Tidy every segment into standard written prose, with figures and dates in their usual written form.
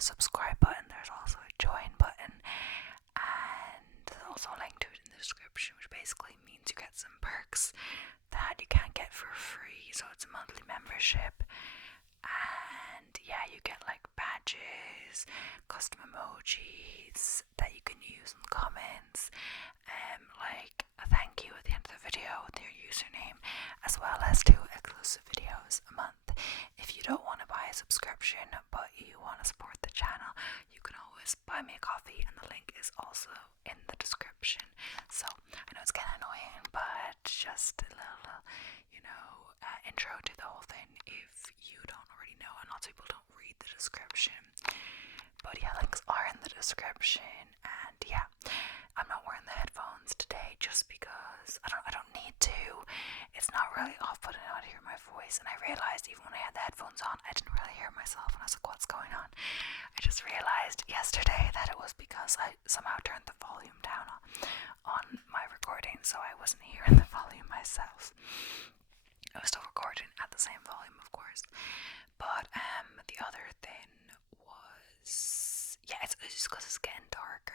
the subscribe button. There's also a join button, and there's also a link to it in the description, which basically means you get some perks that you can't get for free. So it's a monthly membership, and yeah, you get like badges, custom emojis that you can use in the comments, like a thank you at the end of the video with your username, as well as 2 exclusive videos a month. If you don't want to buy a subscription but you want to support the channel, you can always buy me a coffee, and the link is also in the description. So I know it's kind of annoying, but just a little intro to the whole thing if you don't already know, and lots of people don't read the description. But yeah, links are in the description, and yeah, I'm not wearing the headphones today just because I don't need to. It's not really off-putting out to hear my voice, and I realized even when I had the headphones on, I didn't really hear myself, and I was like, what's going on? I just realized yesterday that it was because I somehow turned the volume down on my recording, so I wasn't hearing the volume myself. I was still recording at the same volume, of course. But the other thing was, yeah, it's just because it's getting darker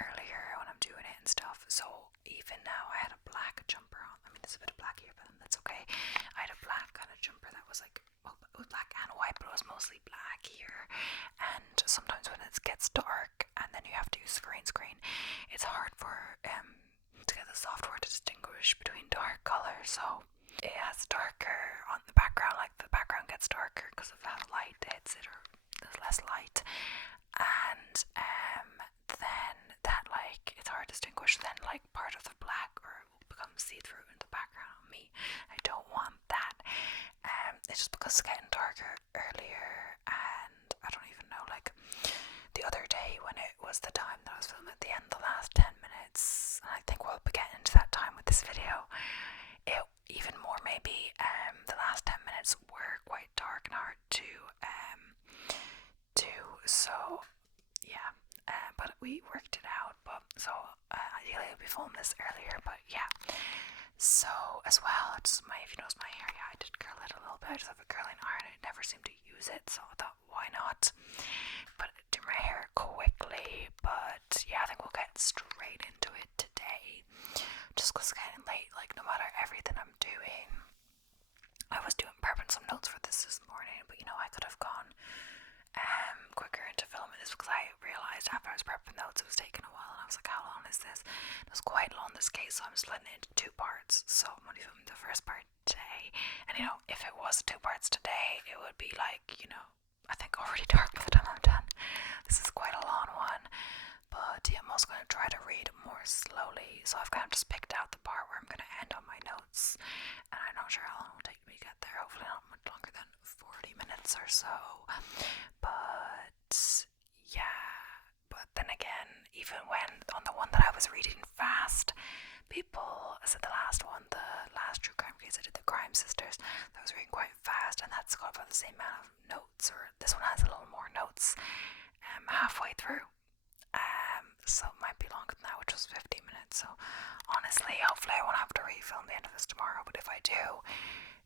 earlier when I'm doing it and stuff. So even now, I had a black jumper on. I mean, there's a bit of black here, but that's okay. I had a black kind of jumper that was like, well, it was black and white, but it was mostly black here. And sometimes when it gets dark and then you have to use green screen, it's hard for to get the software to distinguish between dark colors. So it has darker on the background, like the background gets darker because of how light hits it, or there's less light, and then that, like, it's hard to distinguish then like part of the black, or it will become see-through in the background on me. I don't want that. It's just because it's getting darker earlier, and I don't even know, like the other day when it was the time that I was filming at the end, the last 10 minutes, and I think we'll be getting to that time with this video, it even more maybe, the last 10 minutes were quite dark and hard to do, so yeah, but we worked it out. But so ideally we filmed this earlier, but yeah. So as well, if you notice my hair, yeah, I did curl it a little bit. I just have a curling iron, I never seem to use it, so I thought, why not? But do my hair quickly. But yeah, I think we'll get straight into it today, just because it's getting late. Like, no matter everything I'm doing, I was prepping some notes for this morning, but I could have gone quicker into filming this, because I realized after I was prepping notes it was taking a while, and I was like, how long is this? It was quite long, this case, so I'm splitting it into 2 parts. So I'm only filming the first part today, and if it was 2 parts today, it would be like, I think already dark by the time I'm done. This is quite a long one, but yeah, I'm also going to try to read more slowly. So I've kind of just picked out the part where I'm going to end on my notes, and I'm not sure how long it will take me to get there. Hopefully not much longer than 40 minutes or so. But yeah, but then again, even when on the one that I was reading fast, people said the last true crime case I did, the Crime Sisters, that was reading quite fast, and that's got about the same amount of notes, or this one has a little more notes halfway through. So it might be longer than that, which was 15 minutes. So honestly, hopefully I won't have to refilm the end of this tomorrow, but if I do,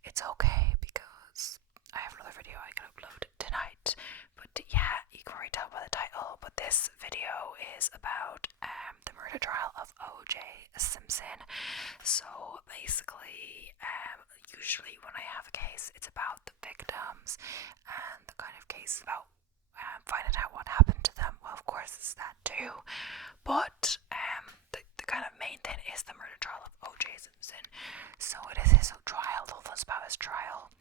it's okay, because I have another video I can upload tonight. But yeah, you can already tell by the title, but this video is about the murder trial of O.J. Simpson. So basically, usually when I have a case, it's about the victims, and the kind of case about finding out what happened to them. Well, of course it's that too, but the kind of main thing is the murder trial of O.J. Simpson. So it is his trial. The whole thing's about his trial,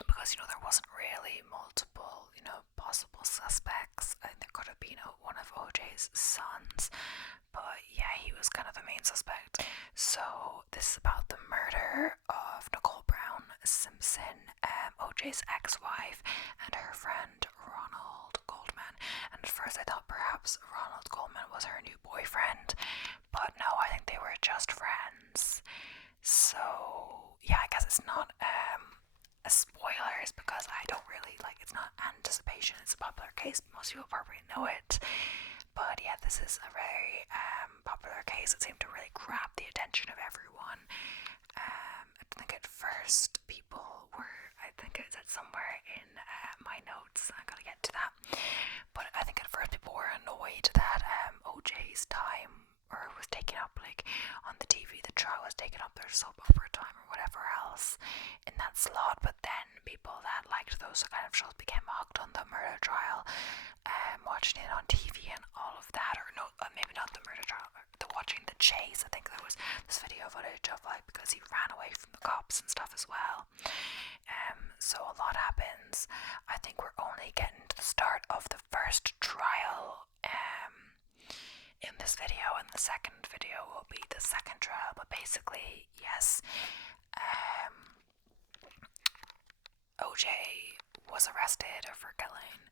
because there wasn't really multiple possible suspects. I think there could have been one of O.J.'s sons, but yeah, he was kind of the main suspect. So this is about the murder of Nicole Brown Simpson, O.J.'s ex-wife, and her friend Ronald Goldman. And at first I thought perhaps Ronald Goldman was her new boyfriend, but no, I think they were just friends. So yeah, I guess it's not a spoilers, because I don't really it's not anticipation. It's a popular case, most people probably know it. But yeah, this is a very popular case. It seemed to really grab the attention of everyone. I think at first people were, I think it said somewhere in my notes, trial, watching it on TV and all of that, or no, maybe not the murder trial, watching the chase. I think there was this video footage of like because he ran away from the cops and stuff as well. So a lot happens. I think we're only getting to the start of the first trial in this video, and the second video will be the second trial. But basically, yes, OJ was arrested for killing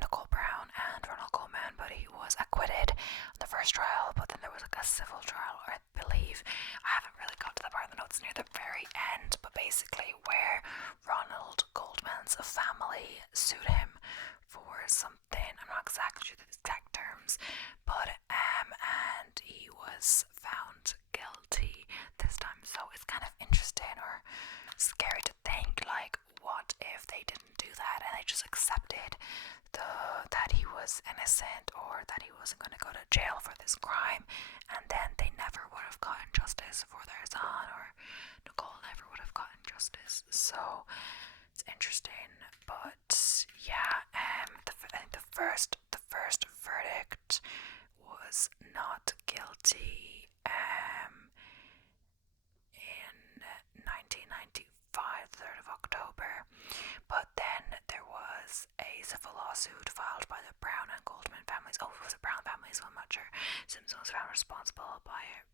Nicole Brown and Ronald Coleman, but he was acquitted on the first trial. But then there was like a civil trial, or I believe, I haven't really got to the part of the notes near the very end, but basically where Ronald Goldman's family sued him for something. I'm not exactly sure the exact terms, but and he was found guilty this time. So it's kind of interesting or scary to think, like, what if they didn't do that and they just accepted that he was innocent, or that he wasn't going to go to jail for this crime, and then they never would have gotten justice for their son, or Nicole never would have gotten justice. So it's interesting. But yeah, I think the first verdict was not guilty in 1995, 3rd of October. But then there was a civil lawsuit filed by the Brown and Goldman families. Oh, it was a Brown family, so I'm not sure. Simpson was found responsible by a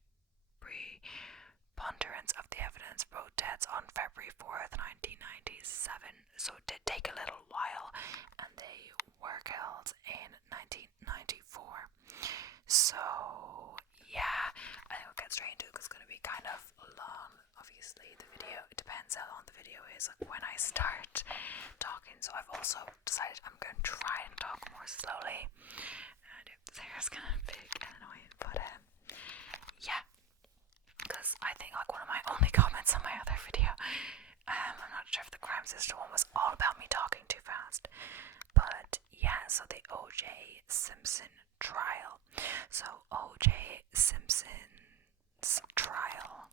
preponderance of the evidence for both deaths on February 4th, 1997. So it did take a little while, and they were killed in 1994. So yeah, I think we'll get straight into it because it's going to be kind of long. Obviously, the video, it depends how long the video is, like when I start talking. So I've also decided I'm going to try and talk more slowly, and if the hair is kind of big and annoying, but yeah, because I think like one of my only comments on my other video, I'm not sure if the crime sister one was all about me talking too fast, but yeah. So the O.J. Simpson trial. So O.J. Simpson's trial.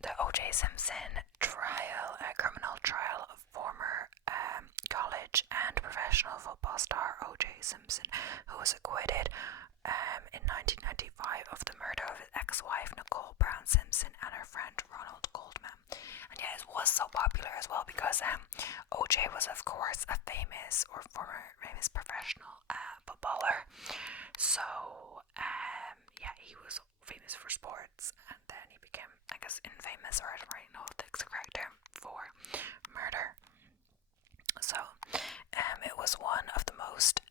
The O.J. Simpson trial, a criminal trial of former college and professional football star O.J. Simpson, who was acquitted in 1995 of the murder of his ex-wife Nicole Brown Simpson and her friend Ronald Goldman. And yeah, it was so popular as well because O.J. was, of course, a famous or former famous professional footballer. So yeah, he was famous for sports, and then he became, I guess, infamous, or I don't really know if that's the correct term, for murder. So it was one of the most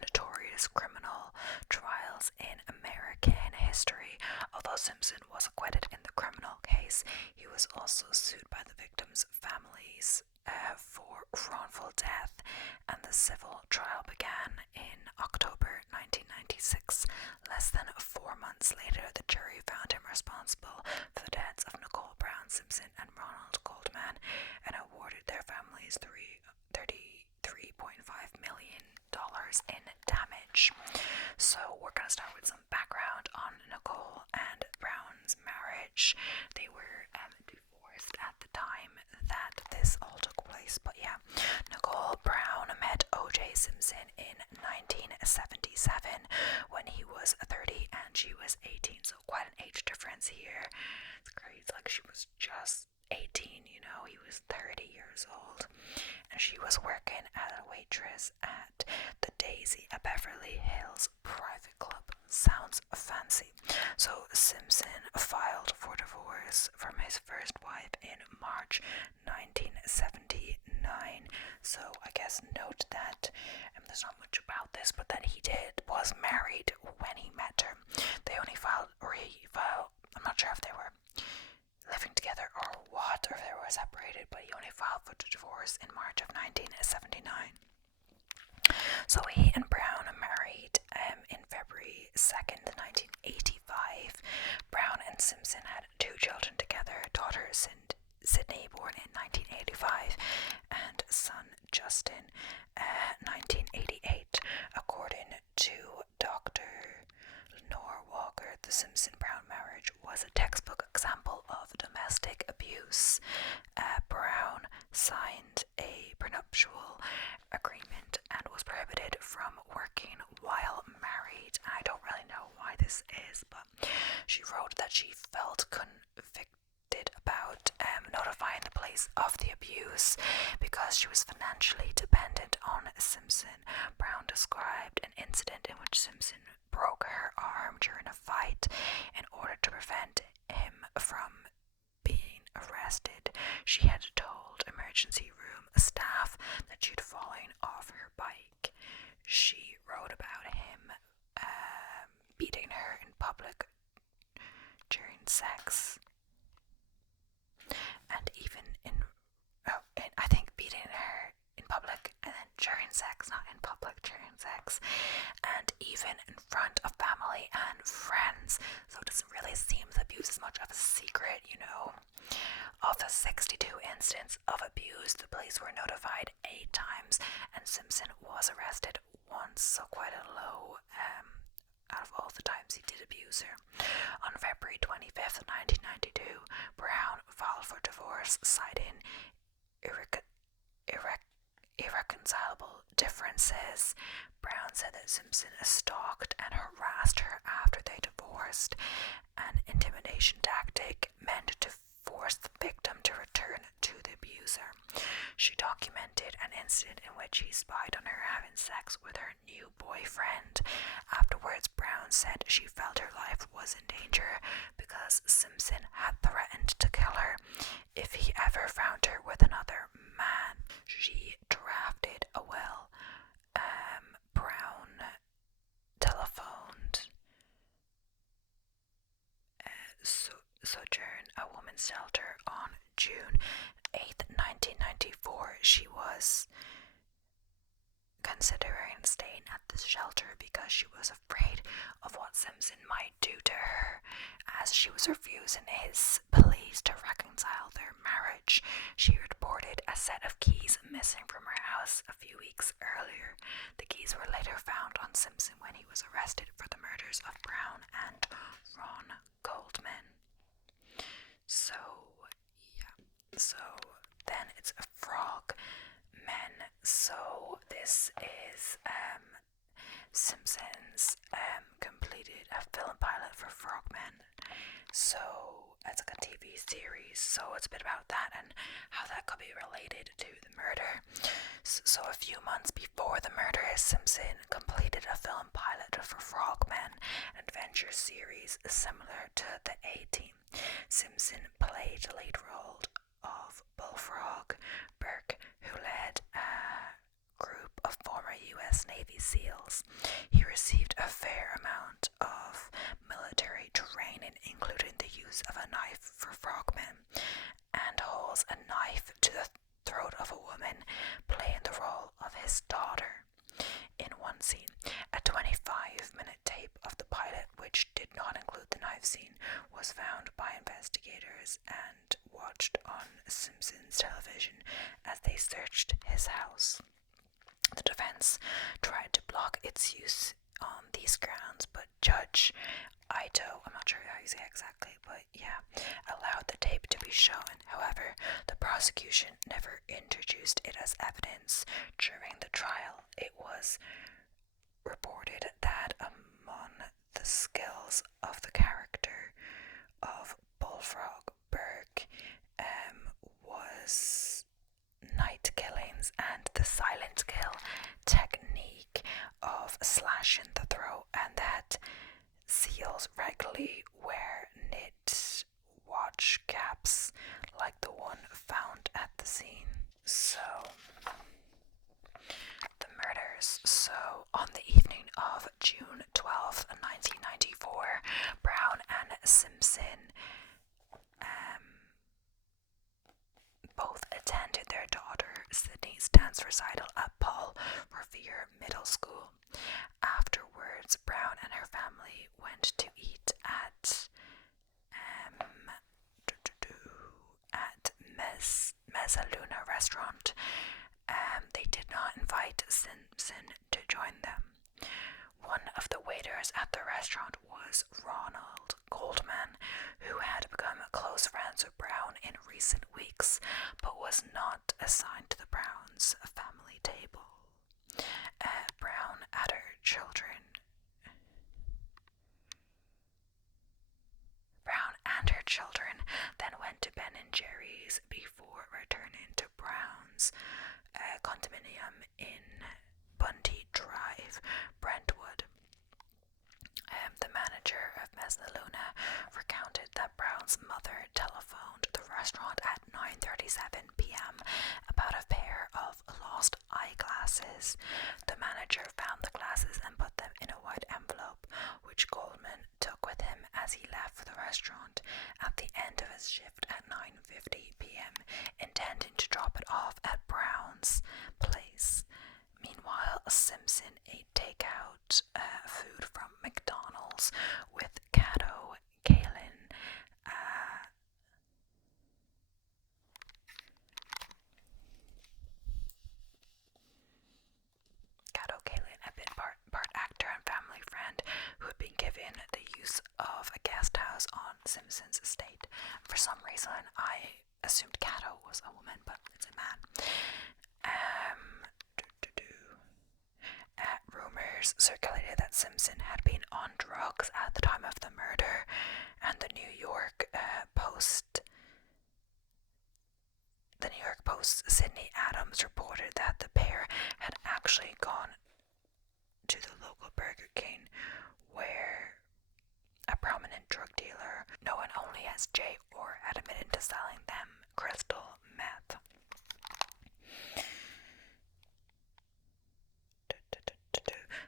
notorious criminal trials in American history. Although Simpson was acquitted in the criminal case, he was also sued by the victims' families for wrongful death, and the civil trial began in October 1996. Less than 4 months later, the jury found him responsible for the deaths of Nicole Brown Simpson and Ronald Goldman, and awarded their families $33.5 million in damage. So we're going to start with some background on Nicole and Brown's marriage. They were divorced at the time that this all took place, but yeah, Nicole Brown met O.J. Simpson in 1977 when he was 30 and she was 18, so quite an age difference here. It's crazy, like she was just 18, you know, he was 30 years old, and she was working as a waitress at the Daisy, a Beverly Hills private club. Sounds fancy. So Simpson filed for divorce from his first wife in March 1979. So I guess note that there's not much about this, but that he was married when he met her. They only filed, or he filed, I'm not sure if they were living together or what, or if they were separated, but he only filed for divorce in March of 1979. So he and Brown married in February 2nd, 1985. Brown and Simpson had 2 children together, daughter Sydney, born in 1985, and son signed a prenuptial agreement and was prohibited from working while married. I don't really know why this is, but she wrote that she felt convicted about notifying the police of the abuse because she was financially dependent on Simpson. Brown described an incident in which Simpson broke her arm during a fight in order to prevent him from being arrested. She had told emergency room staff that she'd fallen off her bike. She wrote about him beating her in public during sex, and even I think beating her in public and then during sex, not in public, during sex, and even in front of family and friends. So it doesn't really seem the abuse is much of a secret, you know. Of the 62 incidents of abuse, the police were notified 8 times, and Simpson was arrested once, so quite a low out of all the times he did abuse her. On February 25th, 1992, Brown filed for divorce, citing irreconcilable differences. Brown said that Simpson stalked and harassed her after they divorced, an intimidation tactic meant to force the victim to return to the abuser. She documented an incident in which he spied on her having sex with her new boyfriend. Afterwards, Brown said she felt her life was in danger because Simpson had threatened to kill her if he ever found her with another man. She drafted a will. Brown telephoned Sojourn, a woman's shelter, on June 8th, 1994. She was considering staying at the shelter because she was afraid of what Simpson might do to her, as she was refusing his pleas to reconcile their marriage. She reported a set of keys missing from her house a few weeks earlier. The keys were later found on Simpson when he was arrested for the murders of Brown and Ron Goldman. So, yeah. So, then it's a Frogman. So, this is Simpson's completed a film pilot for Frogman. So, it's like a TV series. So, it's a bit about that and how that could be related to the murder. So, a few months before the murder, Simpson completed a film pilot for Frogman, an adventure series similar to the A-Team. Simpson played the lead role of Bullfrog Burke, who led a group of former U.S. Navy SEALs. He received a fair amount of military training, including the use of a knife for Frogman, and holds a knife to the throat of a woman, playing the role of his daughter. In one scene, a 25-minute tape of the pilot, which did not include the knife scene, was found by investigators and watched on Simpson's television as they searched his house. The defense tried to block its use on these grounds, but Judge Ito, I'm not sure how you say it exactly, but yeah, allowed the tape to be shown. However, the prosecution never introduced it as evidence during the trial. It was reported that among the skills of the character of Bullfrog Burke was night killings and the silent kill technique of slashing the throat, and that SEALs regularly wear knit watch caps like the one found at the scene. So, the murders. So, on the evening of June 12th, 1994, Brown and Simpson both attended their daughter Sydney's dance recital at Paul Revere Middle School. Afterwards, Brown and her family went to eat at Mezzaluna restaurant. They did not invite Simpson to join them. One of the waiters at the restaurant was Ronald Goldman, who had become close friends with Brown in recent weeks, but was not assigned to the Browns' family table. Brown and her children then went to Ben and Jerry's before returning to Brown's condominium in Bundy Drive, Brentwood. The manager of Mezzaluna recounted that Brown's mother telephoned the restaurant at 9:37 p.m. about a pair of lost eyeglasses. The manager found the glasses and put them in a white envelope, which Goldman took with him as he left for the restaurant at the end of his shift at 9:50 p.m., intending to drop it off at Brown's place. Meanwhile, Simpson ate takeout food from McDonald's with Cato Kalin. Cato Kalin, a bit part actor and family friend who had been given the use of a guest house on Simpson's estate. For some reason, I assumed Cato was a woman, but it's a man. Rumors circulated that Simpson had been on drugs at the time of the murder, and the New York Post's Sydney Adams reported that the pair had actually gone to the local Burger King, where a prominent drug dealer, known only as J. Orr, had admitted to selling them crystal meth.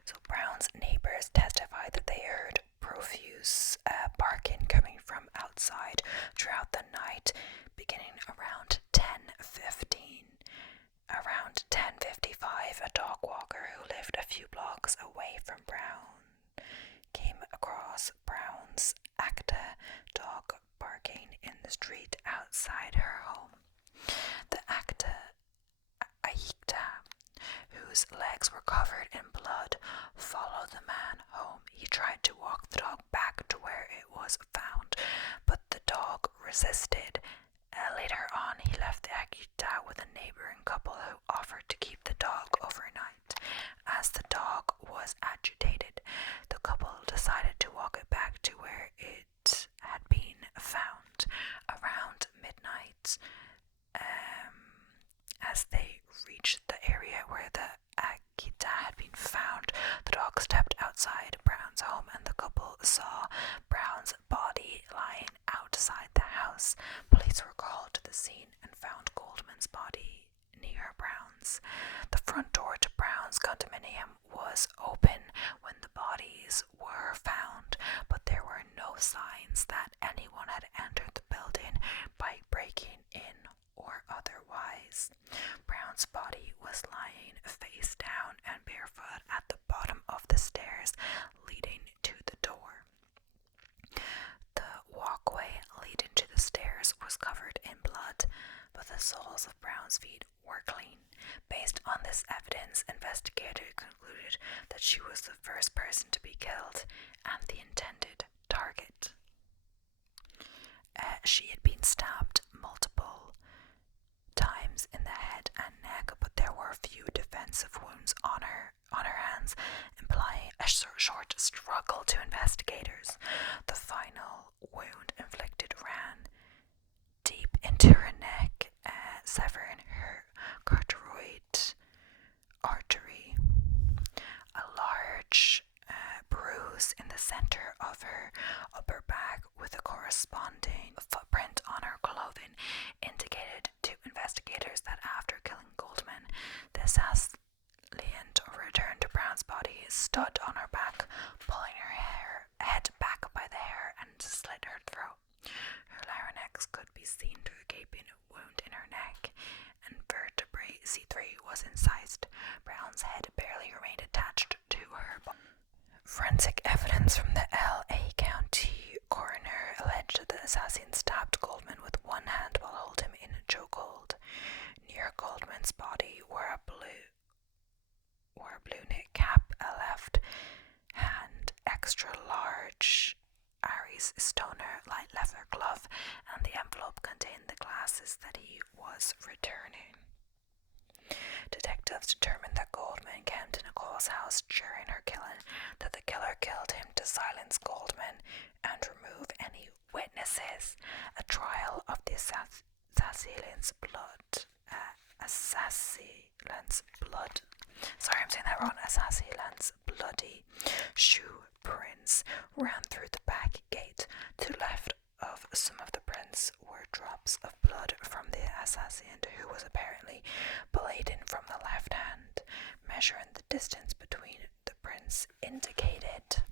So Brown's neighbors testified that they heard profuse barking coming from outside throughout the night, beginning around 10:15. Around 10:55, a dog walker who lived a few blocks away from Brown came across Brown's Acta dog barking in the street outside her home. The Acta, whose legs were covered in blood, followed the man home. He tried to walk the dog back to where it was found, but the dog resisted. Later on, he left the Akita with a neighboring couple who offered to keep the dog overnight. As the dog was agitated, the couple decided to walk it back to where it had been found. Around midnight, as they reached the area where the Akita had been found, the dog stepped outside Brown's home and the couple saw Brown's body lying outside the house. Police were called to the scene and found Goldman's body near Brown's. The front door to Brown's condominium was open when the bodies were found, but there were no signs that anyone had entered the building by breaking in or otherwise. Brown's body was lying face down and barefoot at the bottom of the stairs leading to the door. The walkway leading to the stairs was covered in blood, but the soles of Brown's feet were clean. Based on this evidence, investigators concluded that she was the first person to be killed and the intended target. She had been stabbed multiple times in the head and neck, but there were few defensive wounds on her hands, implying a short struggle to investigators. The final wound inflicted ran deep into her neck, severing her carotid artery. A large bruise in the center of her upper back with a corresponding footprint on her clothing indicated to investigators that after killing Goldman, the assailant returned to Brown's body, stood on her back, pulling her head back by the hair and slit her throat. Her larynx could be seen through a gaping wound in her neck, and vertebrae C3 was incised. Brown's head barely remained attached to her body. Forensic evidence from the L.A. County coroner alleged that the assassin stabbed Goldman with one hand while holding him in a chokehold. Near Goldman's body wore a blue knit cap, a left hand extra large Aries Stoner light leather glove, and the envelope contained the glasses that he was returning. Detectives determined that Goldman came to Nicole's house during her killing, that the killer killed him to silence Goldman and remove any witnesses. A trial of the assassin's blood. Sorry, I'm saying that wrong. Assassin's bloody shoe prints ran through the back gate. To the left of some of the prints were drops of blood from the assassin, who was apparently bleeding from the left hand. Measuring the distance between the prints indicated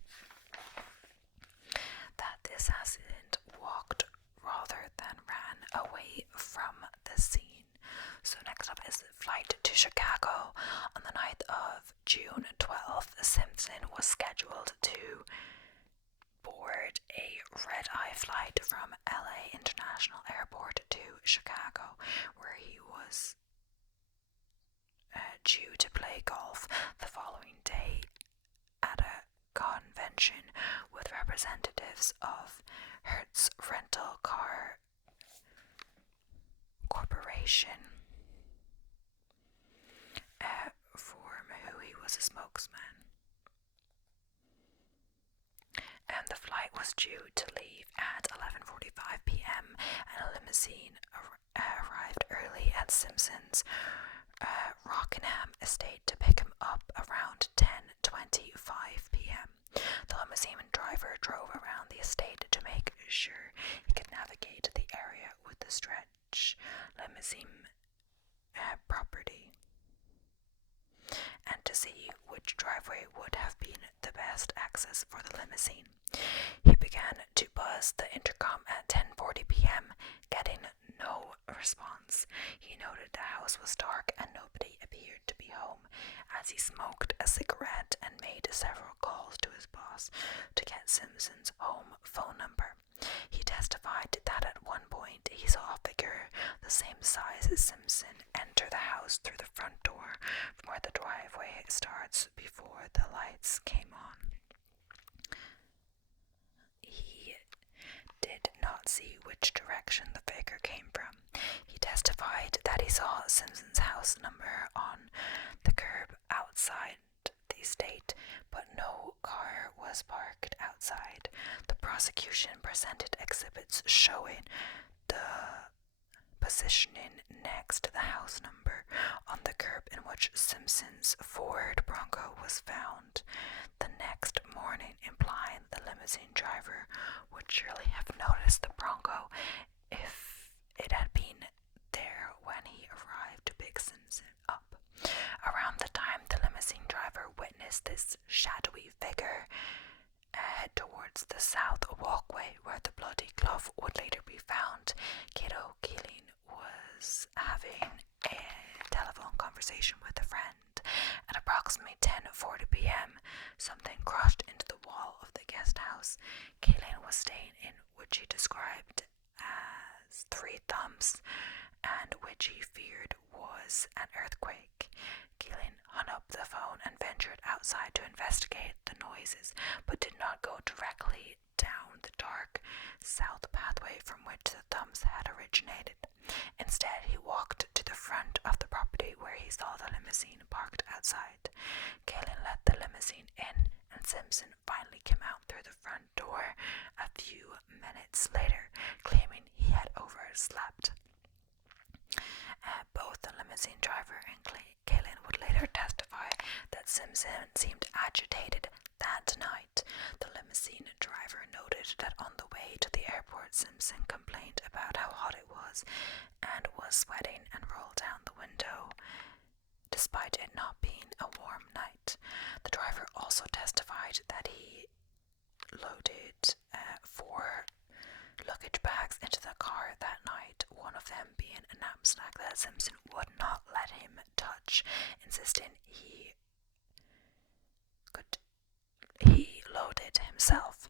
that the assassin walked rather than ran away from the scene. So next up is the flight to Chicago. On the night of June 12th, Simpson was scheduled to board a red-eye flight from LA International Airport to Chicago, where he was due to play golf the following day at a convention with representatives of Hertz Rental Car Corporation, for who he was a spokesman. And the flight was due to leave at 11:45 p.m. and a limousine arrived early at Simpson's Rockingham estate to pick him up around 10:25 p.m. The limousine driver drove around the estate to make sure he could navigate the area with the stretch limousine property, and to see which driveway would have been the best access for the limousine. He began to buzz the intercom at 10:40 p.m., getting no response. He noted the house was dark and nobody appeared to be home, as he smoked a cigarette and made several calls to his boss to get Simpson's home phone number. He testified that at one point he saw a figure the same size as Simpson enter the house through the front door from where the driveway starts before the lights came on. He did not see which direction the figure came from. He testified that he saw Simpson's house number on the curb outside the estate, but no car was parked outside. The prosecution presented exhibits showing the positioning next to the house number on the curb in which Simpson's Ford Bronco was found the next morning, implying the limousine driver would surely have noticed the Bronco if it had been there when he arrived to pick Simpson up. Around the time the limousine driver witnessed this shadowy figure head towards the south walkway where the bloody glove would later be found, Kato Keeling was having a telephone conversation with a friend. At approximately 10:40 p.m., something crashed into the wall of the guest house Kaylin was staying in, which he described as 3 thumbs, and which he feared was an earthquake. Kaylin hung up the phone and ventured outside to investigate the noises, but did not go directly down the dark south pathway from which the thumbs had originated. Instead, he walked to the front of the property where he saw the limousine parked outside. Kaylin let the limousine in, and Simpson finally came out through the front door a few minutes later, claiming he had overslept. Both the limousine driver and Kaylin would later testify that Simpson seemed agitated that night. The limousine driver noted that on the way to the airport, Simpson complained about how hot it was and was sweating and rolled down the window, despite it not being a warm night. The driver also testified that he loaded 4 luggage bags into the car that night, one of them being a knapsack that Simpson would not let him touch, insisting he loaded himself.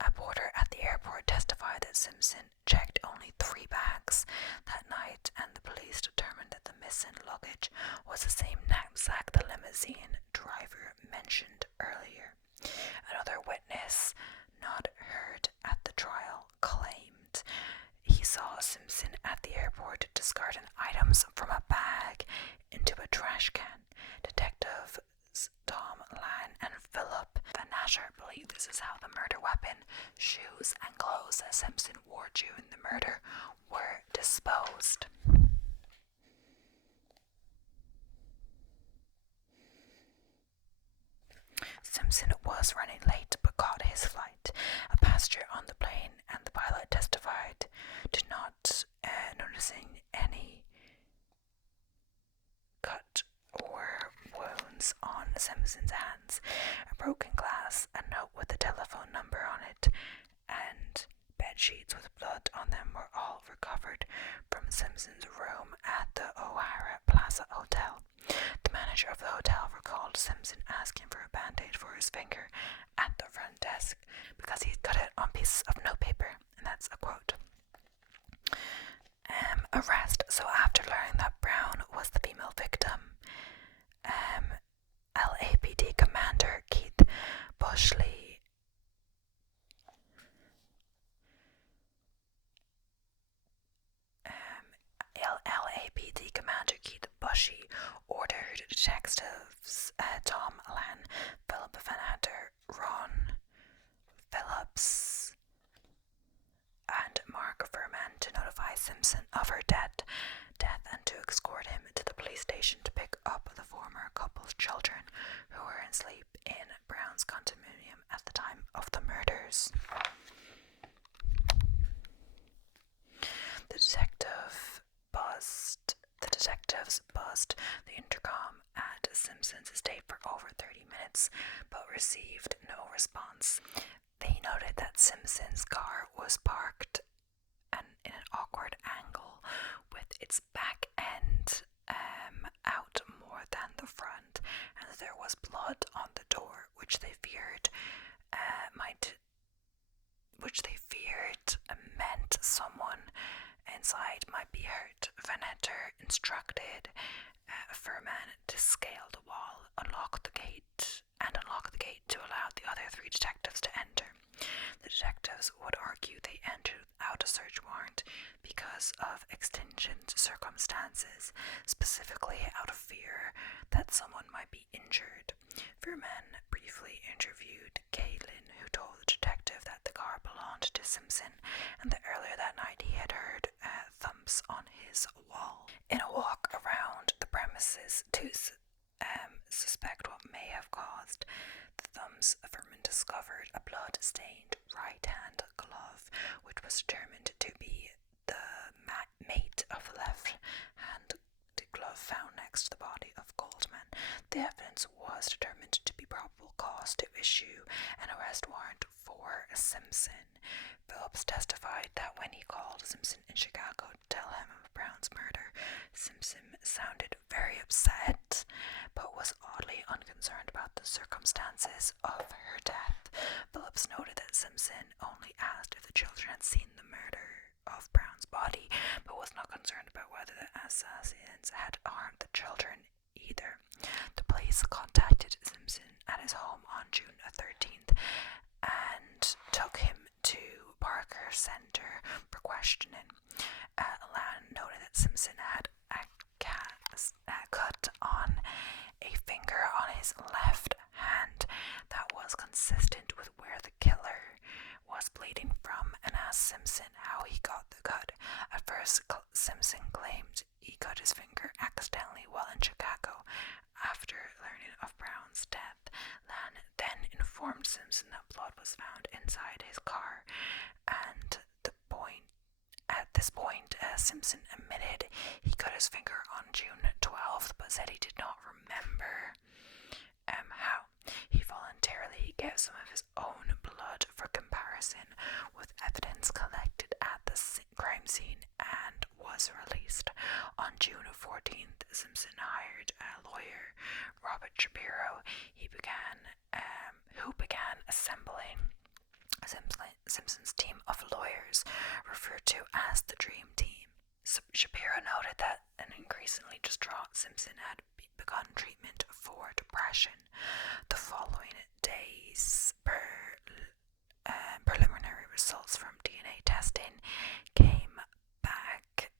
A porter at the airport testified that Simpson checked only 3 bags that night, and the police determined that the missing luggage was the same knapsack the limousine driver mentioned earlier. Another witness, not heard at the trial, claimed he saw Simpson at the airport discarding items from a bag into a trash can. Detectives Tom Lan and Philip Van Natter believe this is how the murder weapon, shoes, and clothes that Simpson wore during the murder were disposed. Simpson was running late but caught his flight. A passenger on the plane and the pilot testified to not noticing any cut or wounds on Simpson's hands. A broken glass, a note with a telephone number on it, and bed sheets with blood on them were all recovered from Simpson's room at the O'Hara Plaza Hotel. The manager of the hotel recalled Simpson asking for a band-aid for his finger at the front desk because he'd cut it on pieces of notepaper, and that's a quote. Arrest. So after learning that Brown was the female victim, LAPD Commander Keith Bushley LAPD Commander Keith Bushy ordered detectives Tom Lan, Philip Van Natter, Ron Phillips, and Mark Frogman to notify Simpson of her death and to escort him to the police station to pick up the former couple's children who were asleep in Brown's condominium at the time of the murders. The detectives buzzed the intercom at Simpson's estate for over 30 minutes, but received no response. They noted that Simpson's car was parked in an awkward angle, with its back end out more than the front, and there was blood on the door, which they feared meant someone inside might be hurt. Van Natter instructed Furman to scale the wall, unlock the gate to allow the other three detectives to enter. The detectives would argue they entered without a search warrant because of exigent circumstances, specifically out of fear that someone might be injured. Furman briefly interviewed Caitlin, who told the detective that the car belonged to Simpson and that earlier that night he had heard thumps on his wall. In a walk around the premises to suspect what may have caused the thumps, Furman discovered a blood-stained right-hand glove, which was determined to be the mate of the left-hand glove found next to the body of Goldman. The evidence was determined to be probable cause to issue an arrest warrant for Simpson. Phillips testified that when he called Simpson in Chicago to tell him of Brown's murder, Simpson sounded very upset, but was oddly unconcerned about the circumstances of her death. Phillips noted that Simpson only asked if the children had seen the murder of Brown's body, but was not concerned about whether the assassins had harmed the children either. The police contacted Simpson at his home on June 13th and took him to Parker Center for questioning. Lan noted that Simpson had a cut on a finger on his left hand that was consistent with where the killer was bleeding from, and asked Simpson how he got the cut. At first, Simpson claimed he cut his finger accidentally while in Chicago. After learning of Brown's death, Lan then informed Simpson that blood was found inside his car, and at this point, Simpson admitted he cut his finger on June 12th, but said he did not remember how. He voluntarily gave some of his own blood for comparison with evidence collected at the crime scene and was released. On June 14th, Simpson hired a lawyer, Robert Shapiro. Who began assembling Simpson's team of lawyers, referred to as the Dream Team. Shapiro noted that an increasingly distraught Simpson had begun treatment for for depression. The following day's preliminary results from DNA testing came back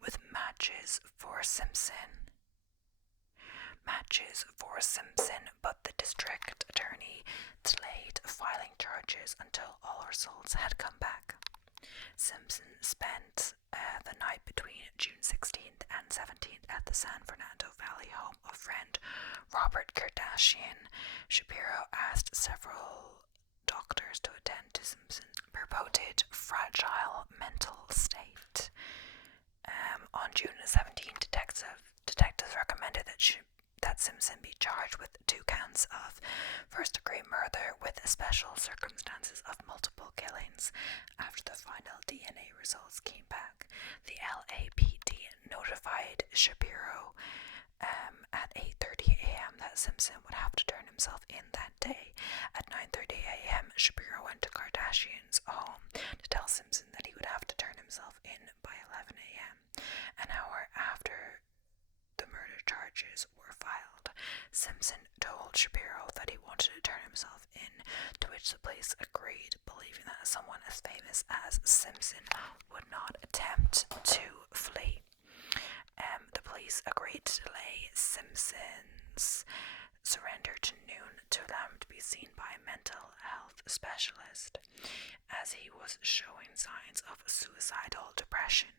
with matches for Simpson, but the district attorney delayed filing charges until all results had come back. Simpson spent the night between June 16th and 17th at the San Fernando Valley home of friend Robert Kardashian. Shapiro asked several doctors to attend to Simpson's purported fragile mental state. On June 17th, detectives recommended that Simpson be charged with 2 counts of first-degree murder with special circumstances of multiple killings. After the final DNA results came back, the LAPD notified Shapiro at 8:30 a.m. that Simpson would have to turn himself in that day. At 9:30 a.m., Shapiro went to Kardashian's home to tell Simpson that he would have to turn himself in by 11 a.m., an hour after the murder charges were filed. Simpson told Shapiro that he wanted to turn himself in, to which the police agreed, believing that someone as famous as Simpson would not attempt to flee. The police agreed to delay Simpson's surrender to noon to allow him to be seen by a mental health specialist, as he was showing signs of suicidal depression.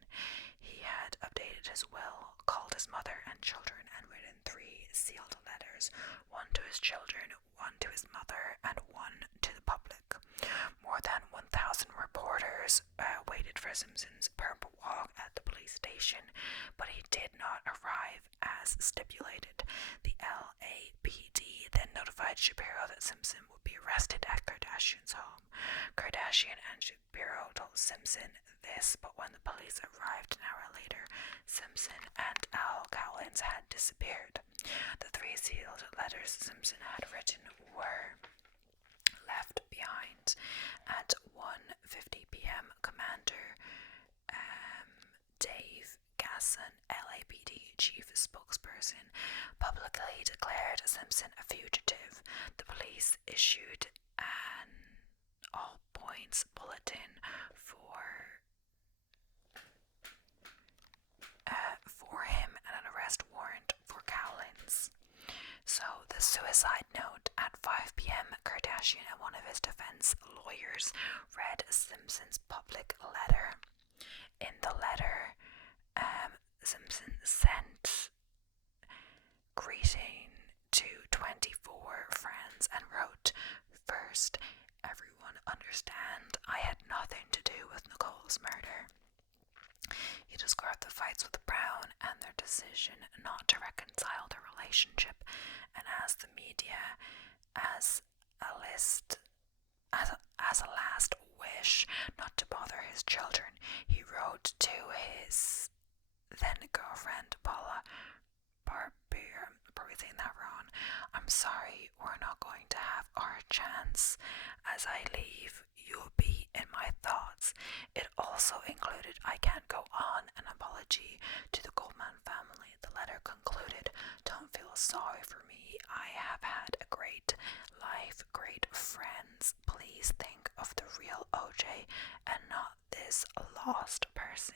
He had updated his will, called his mother and children, and written 3 sealed letters, one to his children, one to his mother, and one to the public. More than 1,000 reporters waited for Simpson's purple walk at the police station, but he did not arrive as stipulated. The LAPD then notified Shapiro that Simpson would be arrested at Kardashian's home. Kardashian and Shapiro told Simpson this, but when the police arrived an hour later, Simpson and Al Cowlins had disappeared. The 3 sealed letters Simpson had written were left behind. At 1:50 p.m., Commander Dave Gasson, LAPD chief spokesperson, publicly declared Simpson a fugitive. The police issued an all-points bulletin for him and an arrest warrant for Cowlins. So the suicide note at 5 p.m., Kardashian and one of his defense lawyers read Simpson's public letter. In the letter, Simpson sent greeting to 24 friends and wrote, "First, everyone understand I had nothing to do with Nicole's murder." He described the fights with Brown and their decision not to reconcile their relationship, and asked the media as a last wish not to bother his children. He wrote to his then girlfriend Paula Barbier, probably saying that wrong, "I'm sorry we're not going to have our chance. As I leave, you'll be in my thoughts." It also included "I can't go on," an apology to the Goldman family. The letter concluded, "Don't feel sorry for me. I have had a great life, great friends. Please think of the real OJ and not this lost person."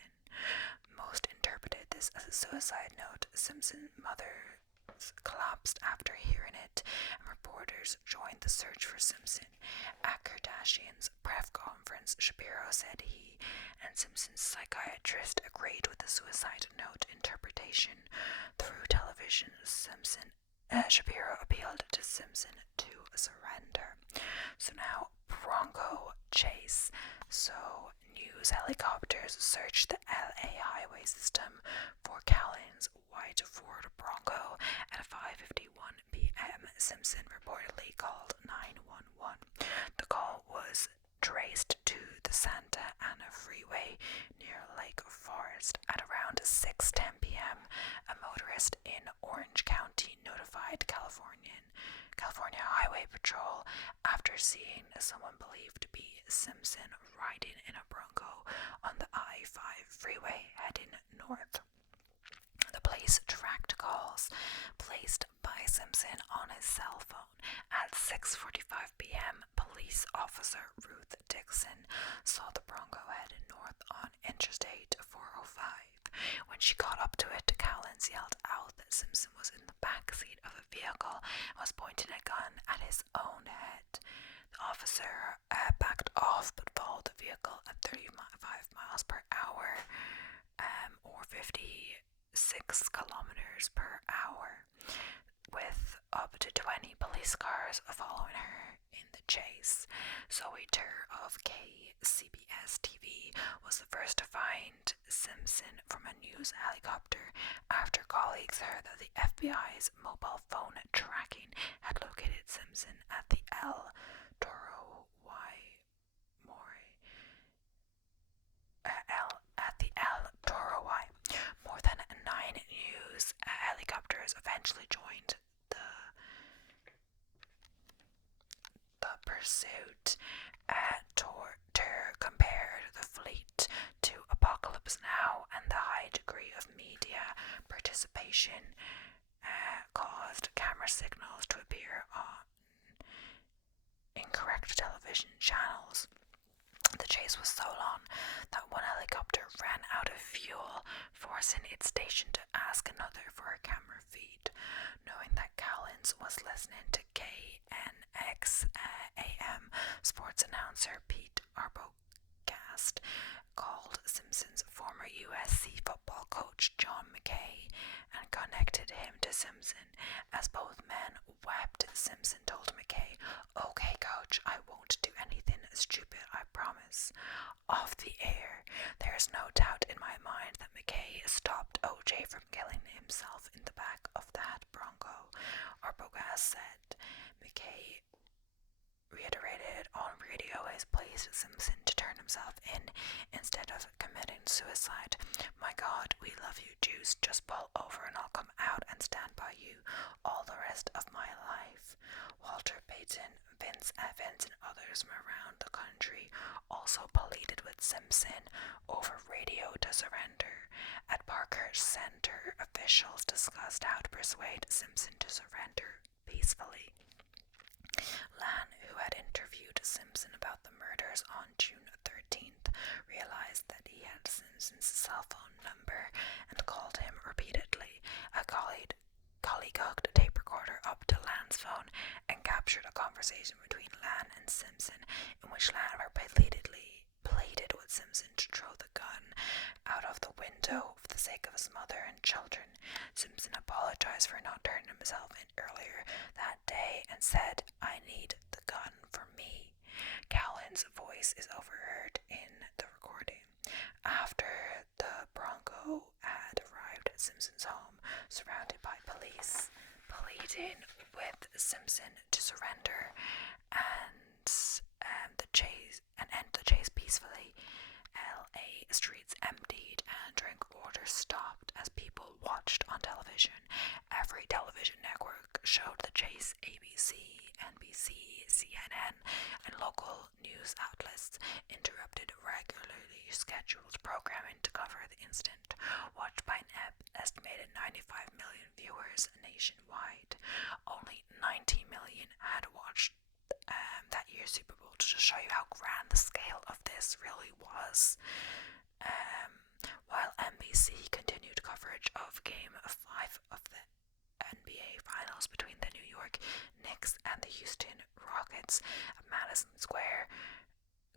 Most interpreted this as a suicide note. Simpson's mother collapsed after hearing it, and reporters joined the search for Simpson. At Kardashian's press conference, Shapiro said he and Simpson's psychiatrist agreed with the suicide note interpretation. Through television, Shapiro appealed to Simpson to surrender. So now, Bronco chase. So news helicopters searched the LA highway system for Cowlins' white Ford Bronco. At 5:51 p.m., Simpson reportedly called 911. The call was traced to the Santa Ana freeway near Lake Forest. At around 6:10 p.m., a motorist in Orange County notified California Highway Patrol after seeing someone believed to be Simpson riding in a Bronco on the I-5 freeway heading north. The police tracked calls placed by Simpson on his cell phone. At 6:45 p.m., police officer Ruth Dixon saw the Bronco headed north on Interstate 405. When she got up to it, Cowlins yelled out that Simpson was in the back seat of a vehicle and was pointing a gun at his own head. The officer backed off but followed the vehicle at 35 miles per hour, or 56 kilometers per hour, with up to 20 police cars following her in the chase. Zoe Tur of KCBS TV was the first to find Simpson from a news helicopter after colleagues heard that the FBI's mobile phone tracking had located Simpson at the El Toro Y. More than 9 news helicopters eventually joined the pursuit. Tur compared the fleet to Apocalypse Now, and the high degree of media participation caused camera signals to appear on incorrect television channels. The chase was so long that one helicopter ran out of fuel, forcing its station to ask another for a camera feed. Knowing that Cowlins was listening to KNX AM, sports announcer Pt.1 called Simpson's former USC football coach John McKay and connected him to Simpson. As both men wept, Simpson told McKay, "Okay, coach, I won't do anything stupid, I promise." Off the air, there is no doubt in my mind that McKay stopped OJ from killing himself in the back of that Bronco, Arbogast said. McKay reiterated on radio his pleas to Simpson to turn himself in instead of committing suicide. "My God, we love you, Juice. Just pull over and I'll come out and stand by you all the rest of my life." Walter Payton, Vince Evans, and others from around the country also pleaded with Simpson over radio to surrender. At Parker Center, officials discussed how to persuade Simpson to surrender peacefully. Lan, who had interviewed Simpson about the murders on June 13th, realized that he had Simpson's cell phone number and called him repeatedly. A colleague hooked a tape recorder up to Lan's phone and captured a conversation between Lan and Simpson in which Lan repeatedly pleaded with Simpson to throw the gun out of the window for the sake of his mother and children. Simpson apologized for not turning himself in earlier that day and said, "I need the gun for me." Cowlins' voice is overheard in the recording. After the Bronco had arrived at Simpson's home, surrounded by police, pleading with Simpson to surrender and end the chase peacefully, LA streets emptied and drink orders stopped as people watched on television. Every television network showed the chase. ABC, NBC, CNN, and local news outlets interrupted regularly scheduled programming to cover the incident, watched by an estimated 95 million viewers nationwide. Only 90 million had watched that year's Super Bowl, to just show you how grand the scale of this really was. While NBC continued coverage of Game 5 of the NBA Finals between the New York Knicks and the Houston Rockets at Madison Square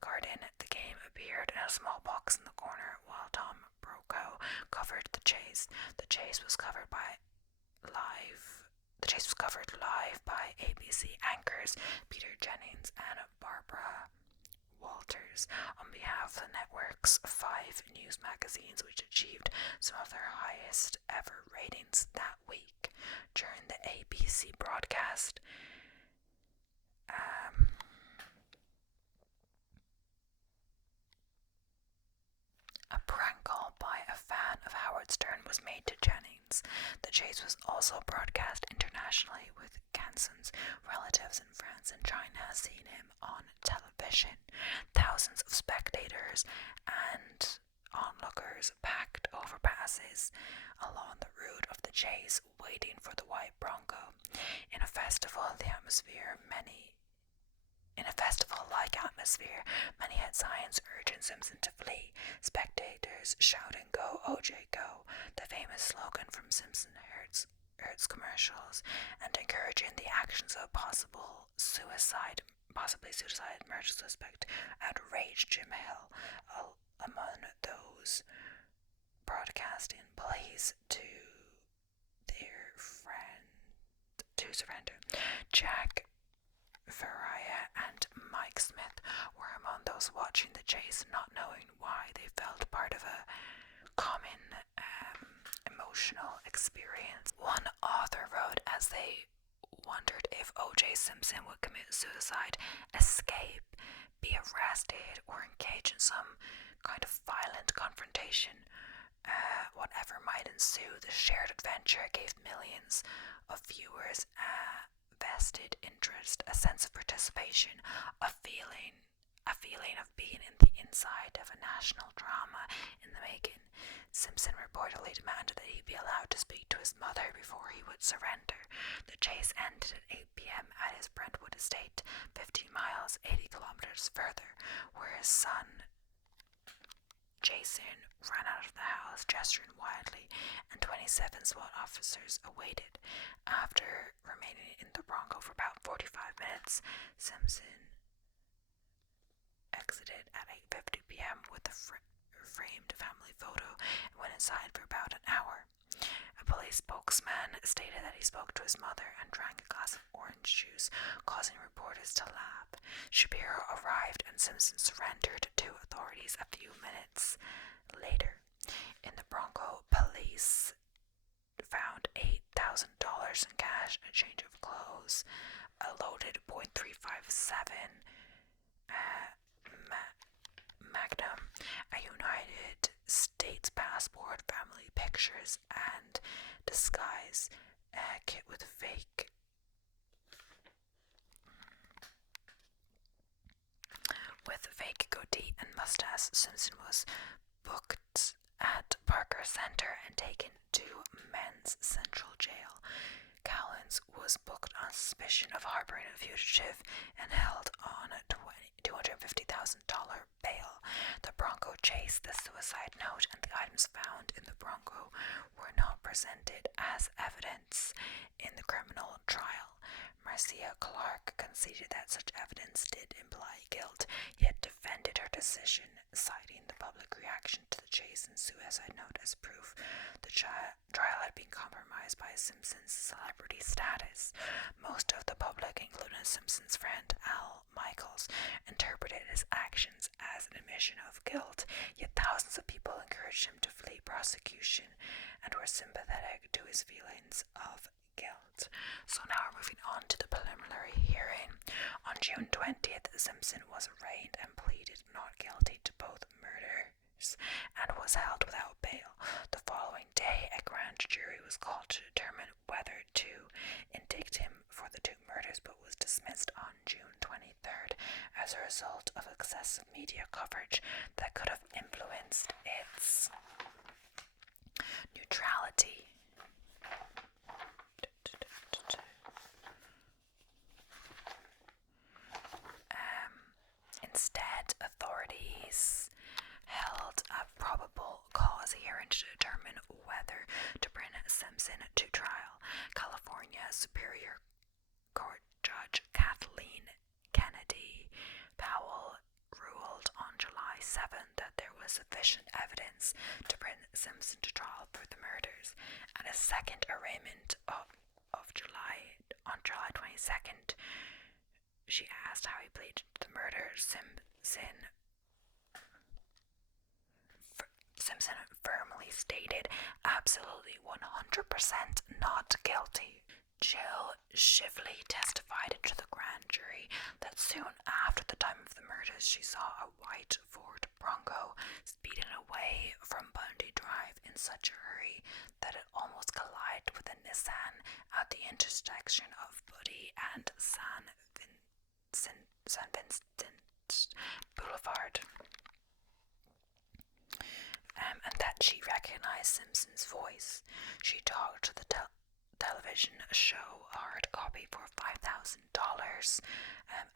Garden, the game appeared in a small box in the corner while Tom Bronco covered the chase. The chase was covered live by ABC anchors Peter Jennings and Barbara Walters on behalf of the network's 5 news magazines, which achieved some of their highest ever ratings that week. During the ABC broadcast, a prank call by a fan of Howard Stern was made to Jennings. The chase was also broadcast internationally, with Kanson's relatives in France and China seeing him on television. Thousands of spectators and onlookers packed overpasses along the route of the chase, waiting for the white Bronco. In a festival-like atmosphere, many had signs urging Simpson to flee. Spectators shouting, "Go, OJ, go," the famous slogan from Simpson Hertz commercials, and encouraging the actions of possibly suicide murder suspect, outraged Jim Hill among those broadcasting pleas to their friend to surrender. Jack Faria and Mike Smith were among those watching the chase, not knowing why. They felt part of a common emotional experience. One author wrote, as they wondered if O.J. Simpson would commit suicide, escape, be arrested, or engage in some kind of violent confrontation. Whatever might ensue, the shared adventure gave millions of viewers a vested interest, a sense of participation, a feeling of being in the inside of a national drama in the making. Simpson reportedly demanded that he be allowed to speak to his mother before he would surrender. The chase ended at 8 p.m. at his Brentwood estate, 15 miles, 80 kilometers further, where his son Jason ran out of the house, gesturing wildly, and 27 SWAT officers awaited. After remaining in the Bronco for about 45 minutes, Simpson exited at 8:50 p.m. with a framed family photo and went inside for about an hour. A police spokesman stated that he spoke to his mother and drank a glass of orange juice, causing reporters to laugh. Shapiro arrived and Simpson surrendered to authorities a few minutes later. In the Bronco, police found $8,000 in cash, a change of clothes, a loaded .357 Magnum, a United States passport, family pictures, and disguise kit with fake goatee and mustache. Simpson was booked at Parker Center and taken to Men's Central Jail. Cowlins was booked on suspicion of harboring a fugitive and held on a $250,000 bail. The Bronco chase, the suicide note, and the items found in the Bronco were not presented as evidence in the criminal trial. Marcia Clark conceded that such evidence did imply guilt, yet defended her decision, citing the public reaction to the chase and suicide note as proof the trial had been compromised by Simpson's celebrity status. Most of the public, including Simpson's friend Al Michaels, interpreted his actions as an admission of guilt, yet thousands of people encouraged him to flee prosecution and were sympathetic to his feelings of guilt. So now we're moving on to the preliminary hearing. On June 20th, Simpson was arraigned and pleaded not guilty to both murders and was held without bail. The following day, a grand jury was called to determine whether to indict him for the two murders, but was dismissed on June 23rd as a result of excessive media coverage that could have influenced its neutrality. Instead, authorities held a probable cause hearing to determine whether to bring Simpson to trial. California Superior Court Judge Kathleen Kennedy Powell ruled on July 7th that there was sufficient evidence to bring Simpson to trial for the murders. At a second arraignment on July 22nd, she asked how he pleaded to the murder. Simpson firmly stated, absolutely 100% not guilty. Jill Shively testified to the grand jury that soon after the time of the murders she saw a white Ford Bronco speeding away from Bundy Drive in such a hurry that it almost collided with a Nissan at the intersection of Buddy and San Vincent Boulevard, and that she recognized recognize Simpson's voice. She talked to the television show hard copy for $5,000,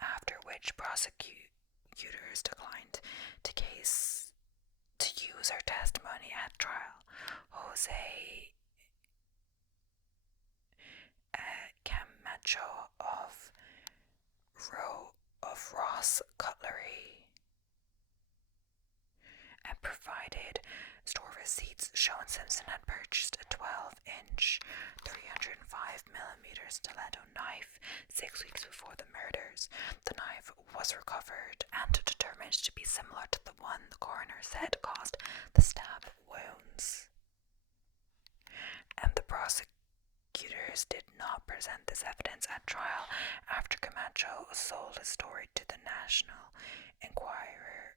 after which prosecutors declined to use her testimony at trial. Jose Camacho of Ross Cutlery provided store receipts showing Simpson had purchased a 12-inch 305mm stiletto knife 6 weeks before the murders. The knife was recovered and determined to be similar to the one the coroner said caused the stab wounds. And the prosecutors did not present this evidence at trial after Camacho sold his story to the National Enquirer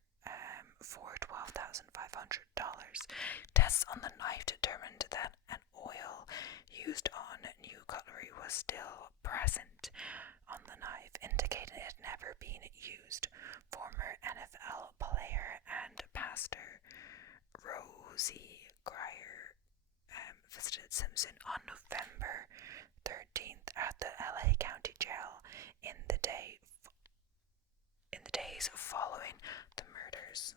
for $12,500. Tests on the knife determined that an oil used on new cutlery was still present on the knife, indicating it had never been used. Former NFL player and pastor Rosie Grier visited Simpson on November 13th at the LA County Jail in the days following the murders.